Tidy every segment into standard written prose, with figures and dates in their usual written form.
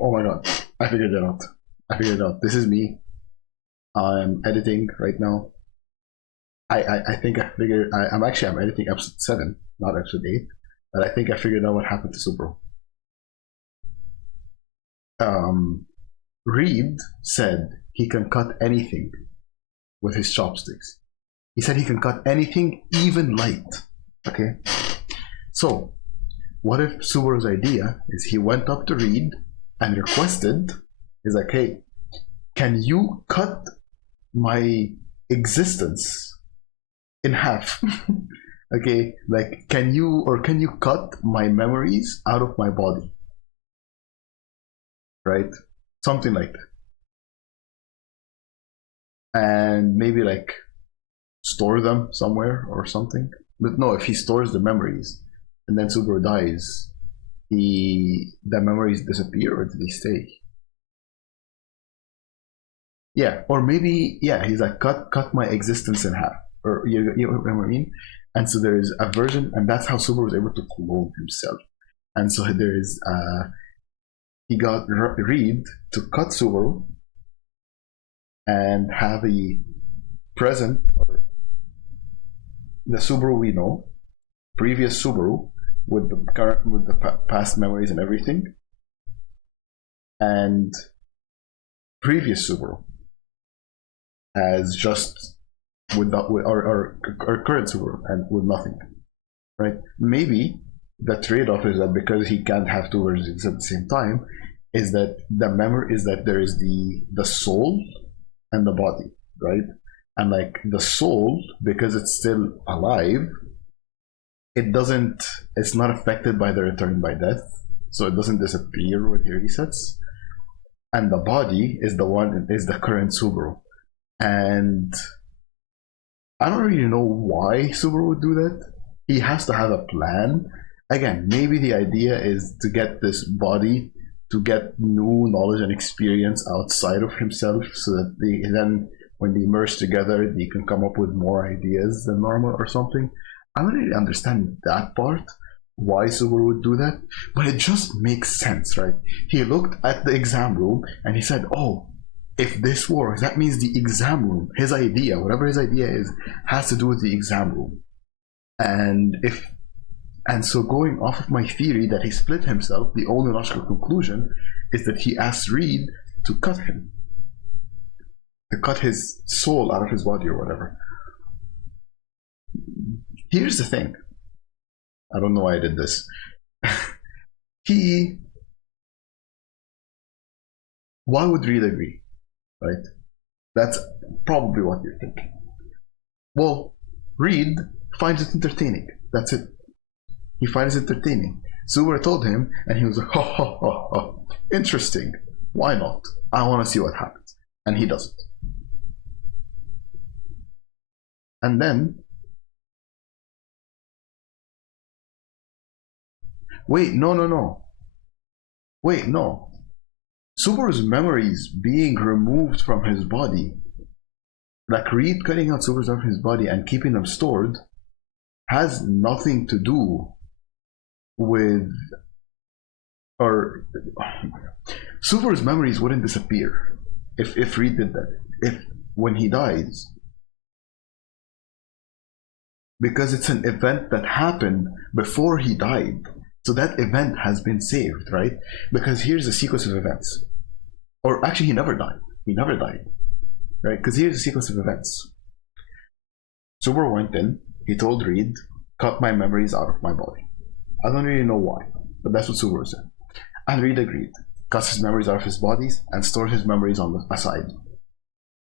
Oh my god, I figured it out. This is me. I'm editing right now. I think I figured. I'm editing episode 7, not episode 8. But I think I figured out what happened to Subaru. Reed said he can cut anything with his chopsticks. He said he can cut anything, even light. Okay? So, what if Subaru's idea is he went up to Reed and requested, he's like, hey, can you cut my existence in half? Okay, like, can you cut my memories out of my body? Right? Something like that. And maybe like store them somewhere or something. But no, if he stores the memories and then Subaru dies, the memories disappear, or do they stay? Yeah, or maybe, yeah, he's like, cut my existence in half, or you know what I mean? And so there is a version, and that's how Subaru was able to clone himself. And so there is he got Reed to cut Subaru and have a present, or the Subaru we know, previous Subaru with the current, with the past memories and everything, and previous Subaru as just with our current Subaru and with nothing, right? Maybe the trade-off is that because he can't have two versions at the same time, is that the memory is that there is the soul and the body, right? And like the soul, because it's still alive, it's not affected by the return by death, so it doesn't disappear when he resets. And the body is the current Subaru. And I don't really know why Subaru would do that. He has to have a plan. Again, maybe the idea is to get this body to get new knowledge and experience outside of himself, so that then when they merge together, they can come up with more ideas than normal or something. I don't really understand that part, why Subaru would do that, but it just makes sense, right? He looked at the exam room and he said, oh, if this works, that means the exam room, his idea, whatever his idea is, has to do with the exam room. And so going off of my theory that he split himself, the only logical conclusion is that he asked Reed to cut him, to cut his soul out of his body or whatever. Here's the thing. I don't know why I did this. Why would Reed agree? Right? That's probably what you're thinking. Well, Reed finds it entertaining. That's it. He finds it entertaining. Subaru told him, and he was like, ho, interesting. Why not? I want to see what happens. And he doesn't. And then, wait, no. Wait, no. Subaru's memories being removed from his body, like Reed cutting out Subaru's from his body and keeping them stored, has nothing to do with, or Subaru's memories wouldn't disappear if Reed did that. If when he dies, because it's an event that happened before he died. So that event has been saved, right? Because here's the sequence of events. Or actually, he never died. Right? Because here's the sequence of events. Subaru went in, he told Reed, cut my memories out of my body. I don't really know why, but that's what Subaru said. And Reed agreed, cuts his memories out of his bodies and stores his memories on the side.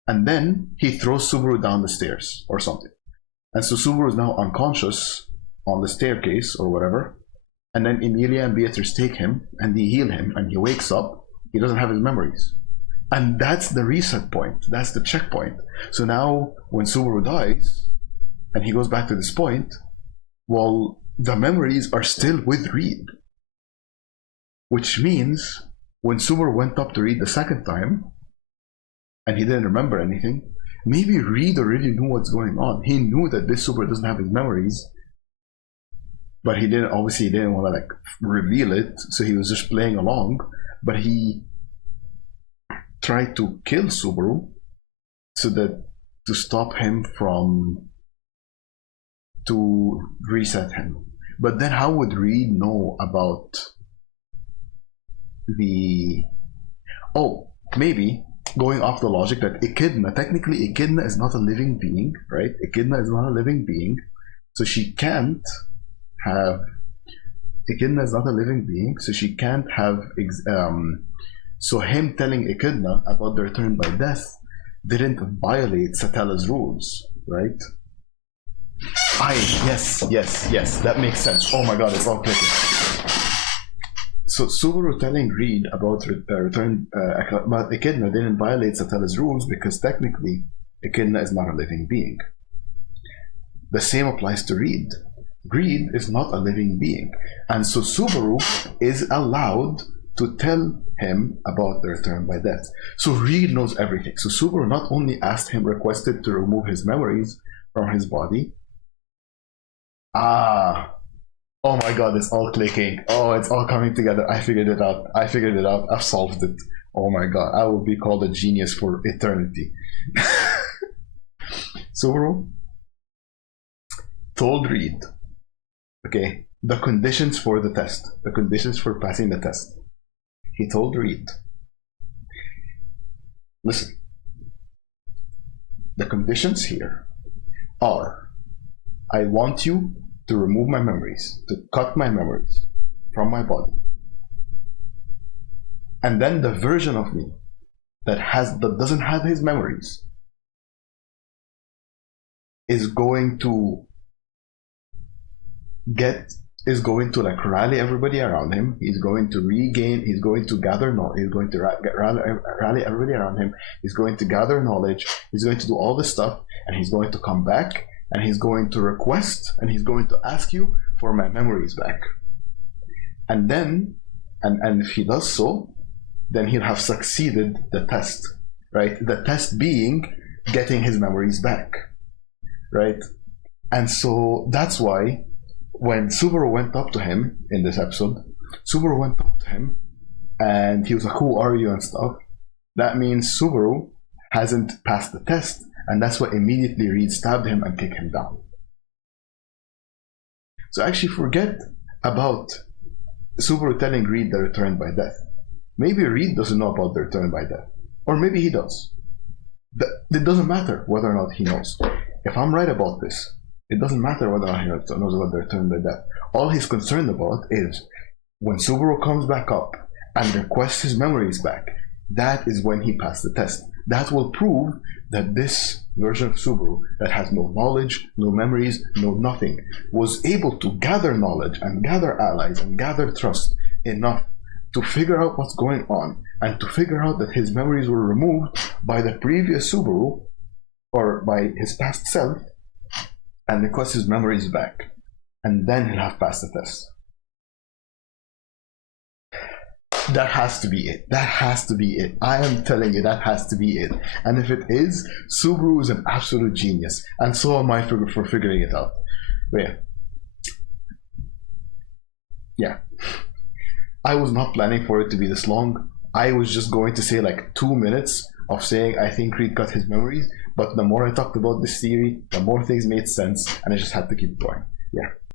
And then he throws Subaru down the stairs or something. And so Subaru is now unconscious on the staircase or whatever. And then Emilia and Beatrice take him and they heal him, and he wakes up. He doesn't have his memories. And that's the reset point. That's the checkpoint. So now when Subaru dies and he goes back to this point, well, the memories are still with Reed. Which means when Subaru went up to Reed the second time and he didn't remember anything, maybe Reed already knew what's going on. He knew that this Subaru doesn't have his memories, but he didn't want to like reveal it, so he was just playing along. but he tried to kill Subaru so that to stop him from to reset him. But then how would Reed know about the maybe going off the logic that technically Echidna is not a living being, right? Echidna is not a living being, so she can't have Echidna is not a living being, so she can't have so him telling Echidna about the return by death didn't violate Satella's rules, right? Yes, that makes sense. Oh my god, it's all clicking. So Subaru telling Reed about return about Echidna didn't violate Satella's rules because technically Echidna is not a living being. The same applies to Reed. Reed is not a living being, and so Subaru is allowed to tell him about the return by death. So Reed knows everything. So Subaru not only requested to remove his memories from his body. Oh my god, it's all clicking. Oh, it's all coming together. I figured it out. I've solved it. Oh my god, I will be called a genius for eternity. Subaru told Reed, okay, the conditions for the test, the conditions for passing the test. He told Reed, listen, the conditions here are, I want you to remove my memories, to cut my memories from my body. And then the version of me that doesn't have his memories is going to like rally everybody around him. He's going to gather knowledge, he's going to rally everybody around him, he's going to gather knowledge, he's going to do all this stuff, and he's going to come back and he's going to request and he's going to ask you for my memories back. And then and if he does so, then he'll have succeeded the test, right? The test being getting his memories back, right? And so that's why when Subaru went up to him in this episode, Subaru went up to him and he was like, who are you and stuff. That means Subaru hasn't passed the test, and that's why immediately Reed stabbed him and kicked him down. So actually forget about Subaru telling Reed the return by death. Maybe Reed doesn't know about the return by death, or maybe he does. It doesn't matter whether or not he knows. If I'm right about this, it doesn't matter whether or not he knows about the return by death. All he's concerned about is when Subaru comes back up and requests his memories back, that is when he passed the test. That will prove that this version of Subaru that has no knowledge, no memories, no nothing, was able to gather knowledge and gather allies and gather trust enough to figure out what's going on and to figure out that his memories were removed by the previous Subaru or by his past self, and request his memories back, and then he'll have passed the test. That has to be it. That has to be it. I am telling you, that has to be it. And if it is, Subaru is an absolute genius, and so am I for figuring it out. But yeah. I was not planning for it to be this long. I was just going to say like 2 minutes of saying I think Reed got his memories, but the more I talked about this theory, the more things made sense, and I just had to keep going. Yeah.